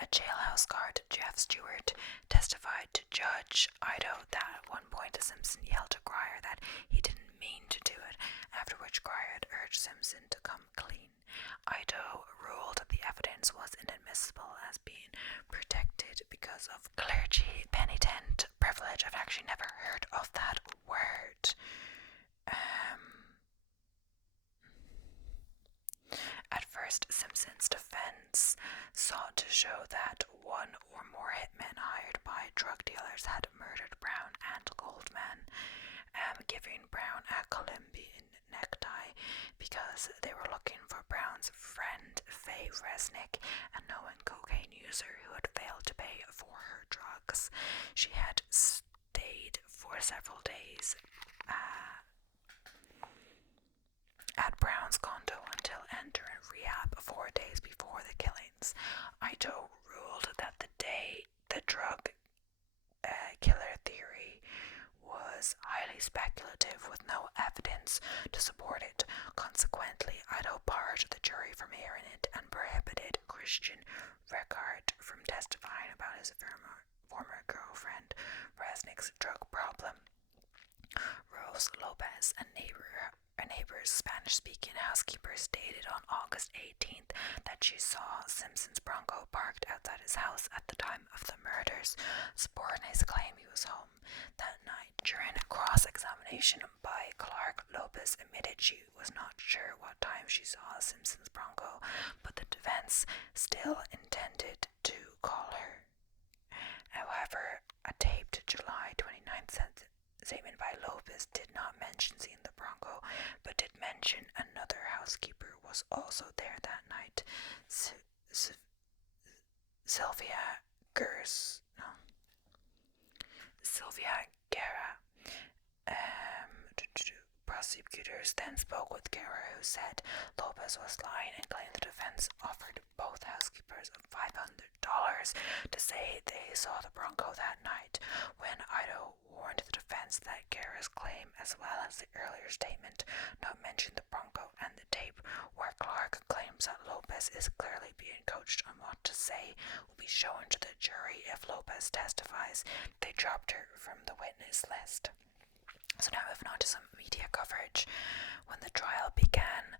A jailhouse guard, Jeff Stewart, testified to Judge Ido that at one point Simpson yelled to Grier that he didn't mean to do it, after which Grier had urged Simpson to come clean. Ido ruled the evidence was inadmissible as being protected because of clergy penitent privilege. I've actually never heard of that word. At first, Simpson's defense sought to show that one or more hitmen hired by drug dealers had murdered Brown and Goldman, giving Brown a Colombian necktie because they were looking for Brown's friend Faye Resnick, a known cocaine user who had failed to pay for her drugs. She had stayed for several days at Brown's condo until entering rehab 4 days before the killings. Ito ruled that the drug killer theory was highly speculative with no evidence to support it. Consequently, Ito barred the jury from hearing it and prohibited Christian Reckart from testifying about his former girlfriend Resnick's drug problem. Rose Lopez, a neighbor's Spanish-speaking housekeeper, stated on August 18th that she saw Simpson's Bronco parked outside his house at the time of the murders, supporting his claim he was home that night. During a cross-examination by Clark, Lopez admitted she was not sure what time she saw Simpson's Bronco, but the defense still intended to call her. However, a taped July 29th statement by Lopez did not mention seeing the Bronco, but did mention another housekeeper was also there that night. Sylvia Guerra. Prosecutors then spoke with Guerra, who said Lopez was lying and claimed the defense offered both housekeepers $500 to say they saw the Bronco that night. When Ido warned the defense that Guerra's claim, as well as the earlier statement, not mention the Bronco and the tape where Clark claims that Lopez is clearly being coached on what to say, will be shown to the jury if Lopez testifies, they dropped her from the witness list. So now moving on to some media coverage. When the trial began,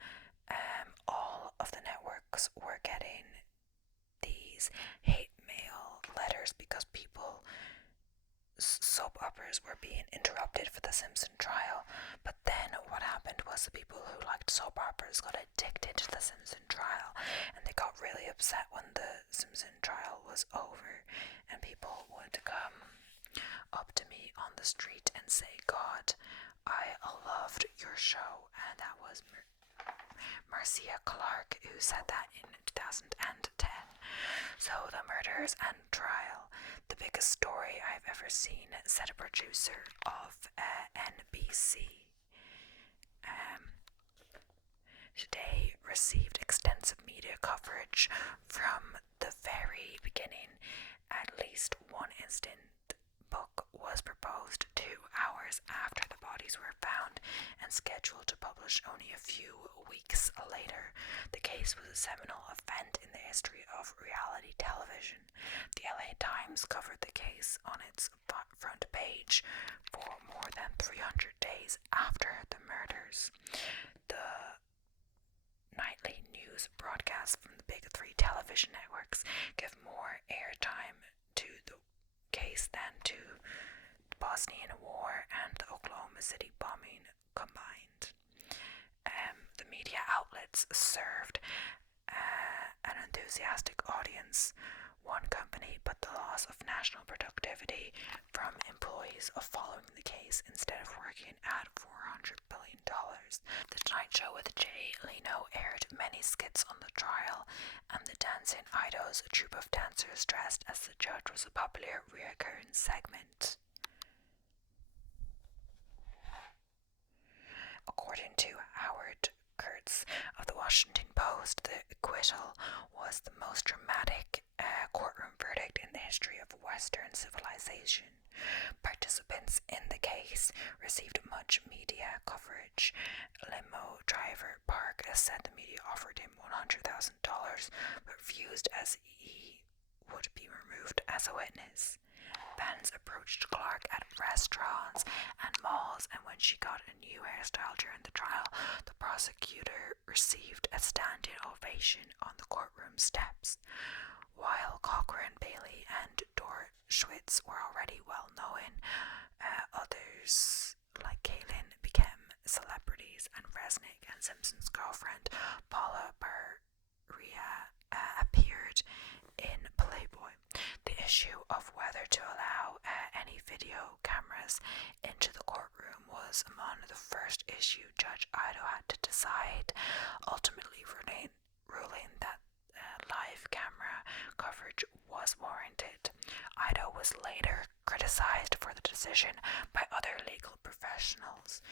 all of the networks were getting these hate mail letters because soap operas were being interrupted for the Simpson trial. But then what happened was the people who liked soap operas got addicted to the Simpson trial, and they got really upset when the Simpson trial was over, and people would come up to me on the street and say, God, I loved your show. And that was Marcia Clark who said that in 2010. So the murders and trial, the biggest story I've ever seen, said a producer of NBC. today received extensive media coverage from the very beginning. At least one instant book was proposed 2 hours after the bodies were found and scheduled to publish only a few weeks later. The case was a seminal event in the history of reality television. The LA Times covered the case on its front page for more than 300 days after the murders. The nightly news broadcasts from the big three television networks give more airtime to the case than to the Bosnian War and the Oklahoma City bombing combined. The media outlets served an enthusiastic audience. One company put the loss of national productivity from employees of following the case instead of working at $400 billion. The Tonight Show with Jay Leno aired many skits on the trial, and the Dancing Idols, a troupe of dancers dressed as the judge, was a popular recurring segment. According to Howard Kurtz of the Washington Post, the acquittal was the most dramatic courtroom verdict in the history of Western civilization. Participants in the case received much media coverage. Limo driver Park said the media offered him $100,000 but refused as he would be removed as a witness. Fans approached Clark at restaurants and malls, and when she got a new hairstyle during the trial, the prosecutor received a standing ovation on the courtroom steps. While Cochran, Bailey, and Dershowitz were already well known, others like Kaylin became celebrities, and Resnick and Simpson's girlfriend Paula Berea appeared in Playboy. The issue of whether to allow any video cameras into the courtroom was among the first issue Judge Ido had to decide, ultimately ruling that live camera coverage was warranted. Ido was later criticized for the decision by other legal professionals.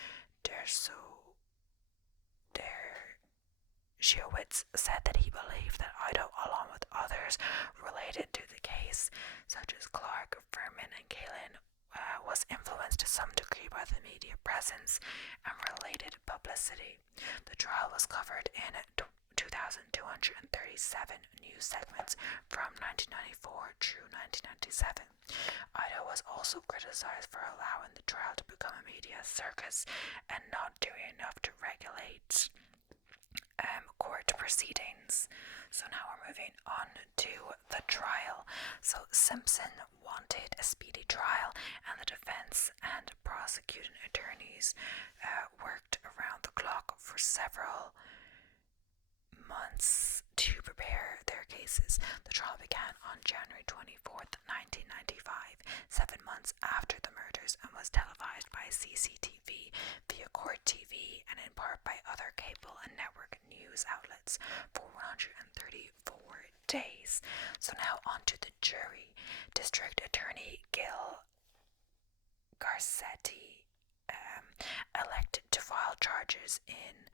Dershowitz said that he believed that Ido, along with others related to the case, such as Clark, Frogman, and Kaylin, was influenced to some degree by the media presence and related publicity. The trial was covered in 2,237 news segments from 1994 through 1997. Ido was also criticized for allowing the trial to become a media circus and not doing enough to regulate court proceedings. So now we're moving on to the trial. So Simpson wanted a speedy trial, and the defense and prosecuting attorneys worked around the clock for several months to prepare their cases. The trial began on January 24th, 1995, 7 months after the murders, and was televised by CCTV, via Court TV, and in part by other cable and network news outlets for 134 days. So now on to the jury. District Attorney Gil Garcetti elected to file charges in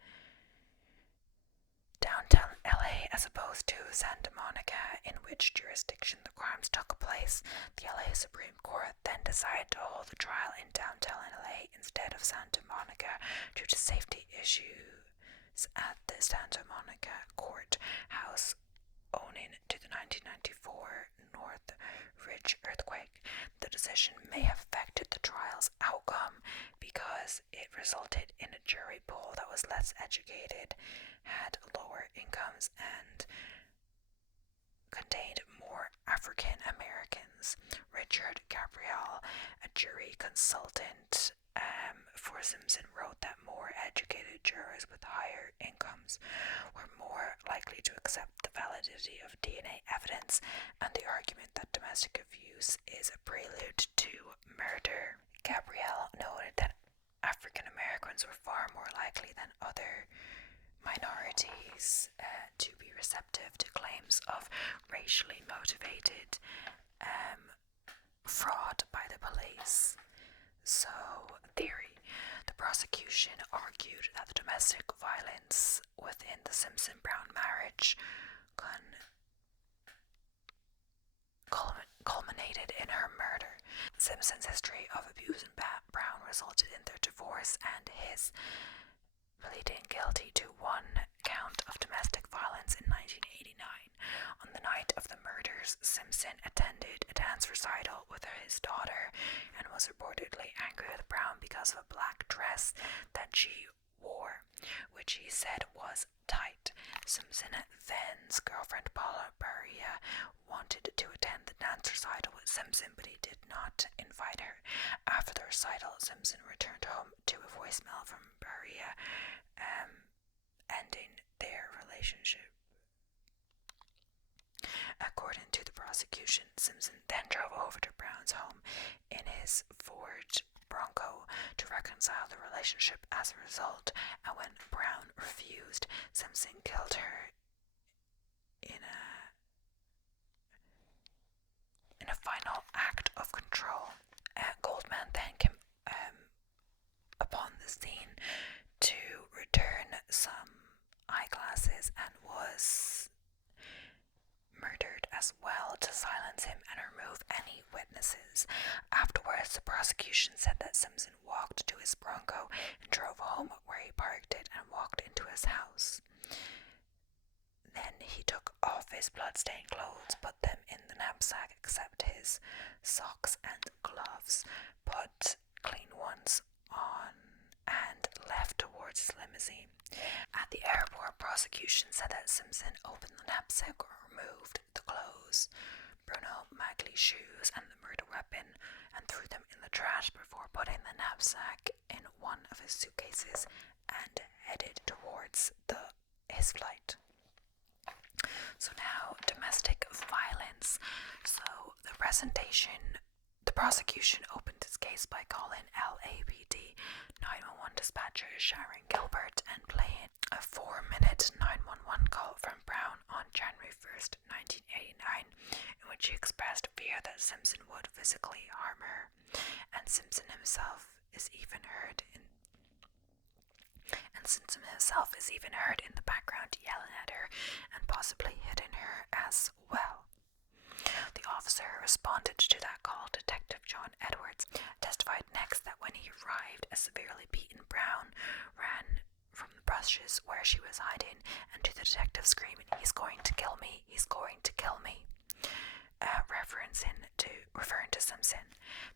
downtown LA as opposed to Santa Monica, in which jurisdiction the crimes took place. The LA Supreme Court then decided to hold the trial in downtown LA instead of Santa Monica due to safety issues at the Santa Monica courthouse owing to the 1994 North Ridge earthquake. The decision may have affected the trial's outcome because it resulted in a jury pool that was less educated, had lower incomes, and contained more African Americans. Richard Gabriel, a jury consultant for Simpson, wrote that more educated jurors with higher incomes were more likely to accept the validity of DNA evidence and the argument that domestic abuse is a prelude to murder. Gabriel noted that African Americans were far more likely than other minorities to be receptive to claims of racially motivated fraud by the police. So, theory. The prosecution argued that the domestic violence was within the Simpson-Brown marriage culminated in her murder. Simpson's history of abusing Brown resulted in their divorce and his pleading guilty to one count of domestic violence in 1989. On the night of the murders, Simpson attended a dance recital with his daughter and was reportedly angry with Brown because of a black dress that she wore, which he said was tight. Simpson then's girlfriend Paula Beria wanted to attend the dance recital with Simpson, but he did not invite her. After the recital, Simpson returned home to a voicemail from Beria, ending their relationship. According to the prosecution, Simpson then drove over to Brown's home in his Ford Bronco to reconcile the relationship as a result, and when Brown refused, Simpson killed her in a final act of control. Goldman then came upon the scene to return some eyeglasses and was murdered as well to silence him and remove any witnesses. Afterwards, the prosecution said that Simpson walked to his Bronco and drove home where he parked it and walked into his house. Then he took off his blood-stained clothes, put them in the knapsack except his socks and gloves, put clean ones on, and left towards his limousine. At the airport, prosecution said that Simpson opened the knapsack or removed the clothes, Bruno Magli's shoes, and the murder weapon, and threw them in the trash before putting the knapsack in one of his suitcases and headed towards his flight. So now, domestic violence. So the prosecution opened its case by calling LAPD 911 dispatcher Sharon Gilbert and playing a 4-minute 911 call from Brown on January 1st, 1989, in which he expressed fear that Simpson would physically harm her, and Simpson himself is even heard in the background yelling at her and possibly hitting her as well. The officer who responded to that call, Detective John Edwards, testified next that when he arrived, a severely beaten Brown ran from the bushes where she was hiding and to the detective screaming, "He's going to kill me, he's going to kill me," referring to Simpson.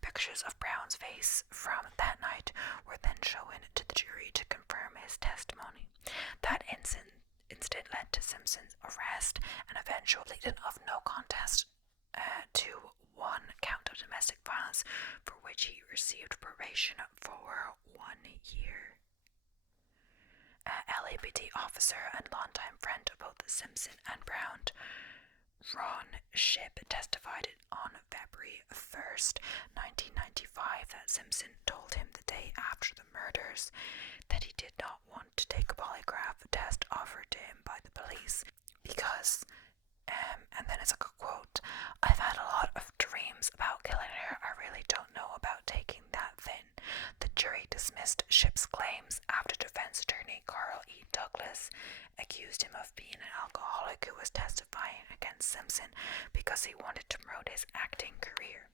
Pictures of Brown's face from that night were then shown to the jury to confirm his testimony. That incident led to Simpson's arrest and eventual pleading of no contest to one count of domestic violence, for which he received probation for 1 year. LAPD officer and longtime friend of both Simpson and Brown, Ron Shipp, testified on February 1st, 1995, that Simpson told him the day after the murders that he did not want to take a polygraph test offered to him by the police because, and then it's a quote, "I've had a lot of dreams about killing her. I really don't know about taking that thing." The jury dismissed Shipp's claims after defense attorney Carl E. Douglas accused him of being an alcoholic who was testifying against Simpson because he wanted to promote his acting career.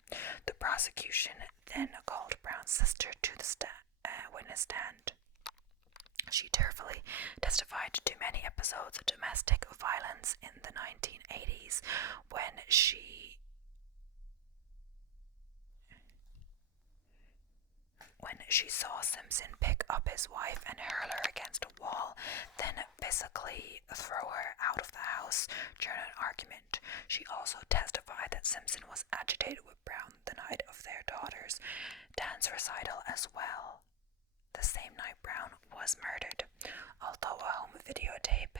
The prosecution then called Brown's sister to the witness stand. She tearfully testified to many episodes of domestic violence in the 1980s when she saw Simpson pick up his wife and hurl her against a wall, then physically throw her out of the house during an argument. She also testified that Simpson was agitated with Brown the night of their daughter's dance recital as well, the same night Brown was murdered. Although a home videotape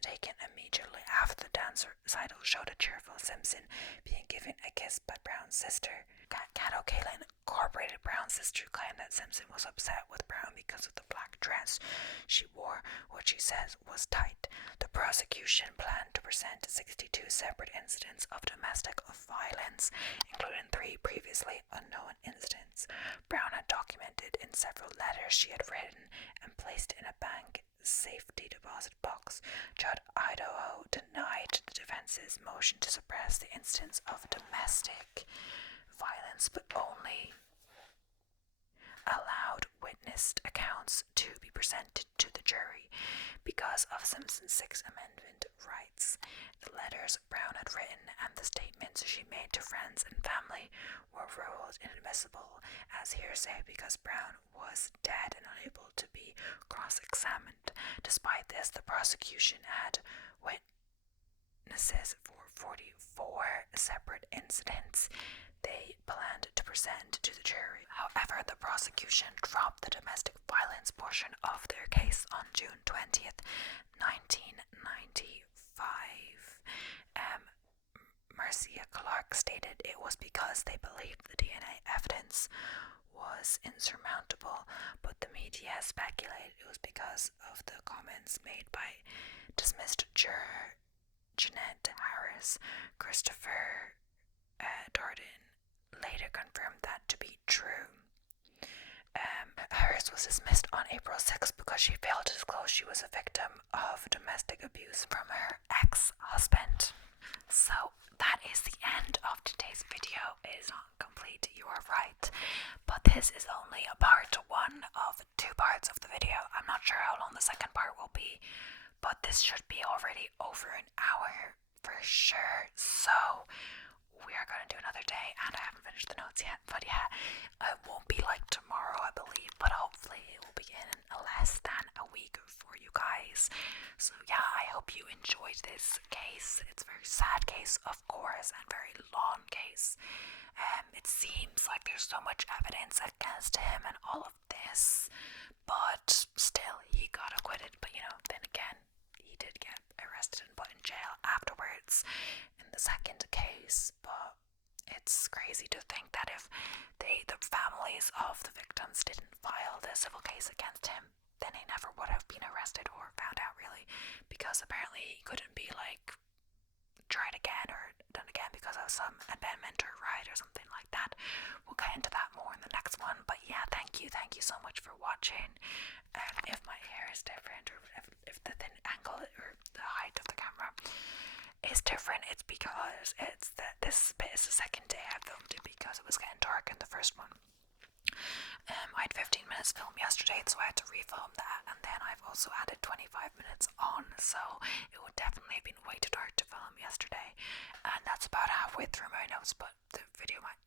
taken immediately after the dance recital showed a cheerful Simpson being given a kiss by Brown's sister, Kat O'Callaghan, Incorporated Brown's sister, claimed that Simpson was upset with Brown because of the black dress she wore, which she says was tight. The prosecution planned to present 62 separate incidents of domestic violence, including 3 previously unknown incidents Brown had documented in several letters she had written and placed in a bank safety deposit box. Judge Idaho denied the defense's motion to suppress the instance of domestic violence, but only allowed witnessed accounts to be presented to the jury because of Simpson's Sixth Amendment rights. The letters Brown had written and the statements she made to friends and family were ruled inadmissible as hearsay because Brown was dead and unable to be cross-examined. Despite this, the prosecution had witnesses for 44 separate incidents they planned to present to the jury. However, the prosecution dropped the domestic violence portion of their case on June 20th, 1995. Marcia Clark stated it was because they believed the DNA evidence was insurmountable, but the media speculated it was because of the comments made by dismissed juror Jeanette Harris. Christopher Darden later confirmed that to be true. Harris was dismissed on April 6th because she failed to disclose she was a victim of domestic abuse from her ex-husband. So that is the end of today's video. It is not complete, you are right, but this is only a part 1 of 2 parts of the video. I'm not sure how long the second part will be, but this should be already over an hour for sure. So we are going to do another day, and I haven't finished the notes yet, but yeah, it won't be like tomorrow, I believe, but hopefully it will be in less than a week for you guys. So yeah, I hope you enjoyed this case. It's a very sad case, of course, and very long case. It seems like there's so much evidence against him and all of this, but still he got acquitted. But you know, then again, he did get arrested and put in jail afterwards in the second case. But it's crazy to think that if the families of the victims didn't file the civil case against him, then he never would have been arrested or found out, really, because apparently he couldn't be like tried again or done again because of some amendment or right or something like that. We'll get into that more in the next one. But yeah, thank you so much for watching. If my hair is different, or if the thin angle or the height of the camera is different, it's because this bit is the second day I filmed it because it was getting dark in the first one. I had 15 minutes filmed yesterday, so I had to refilm that, and then I've also added 25 minutes on, so it would definitely have been way too dark to film yesterday, and that's about halfway through my notes. But the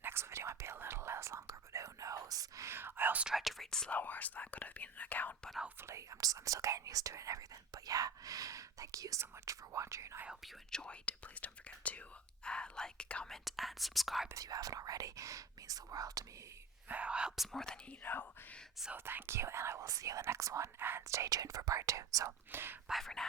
next video might be a little less longer, but who knows. I also tried to read slower, so that could have been an account, but hopefully I'm still getting used to it and everything. But yeah, thank you so much for watching. I hope you enjoyed. Please don't forget to like, comment, and subscribe if you haven't already. It means the world to me. Helps more than you know. So thank you, and I will see you in the next one, and stay tuned for part 2. So bye for now.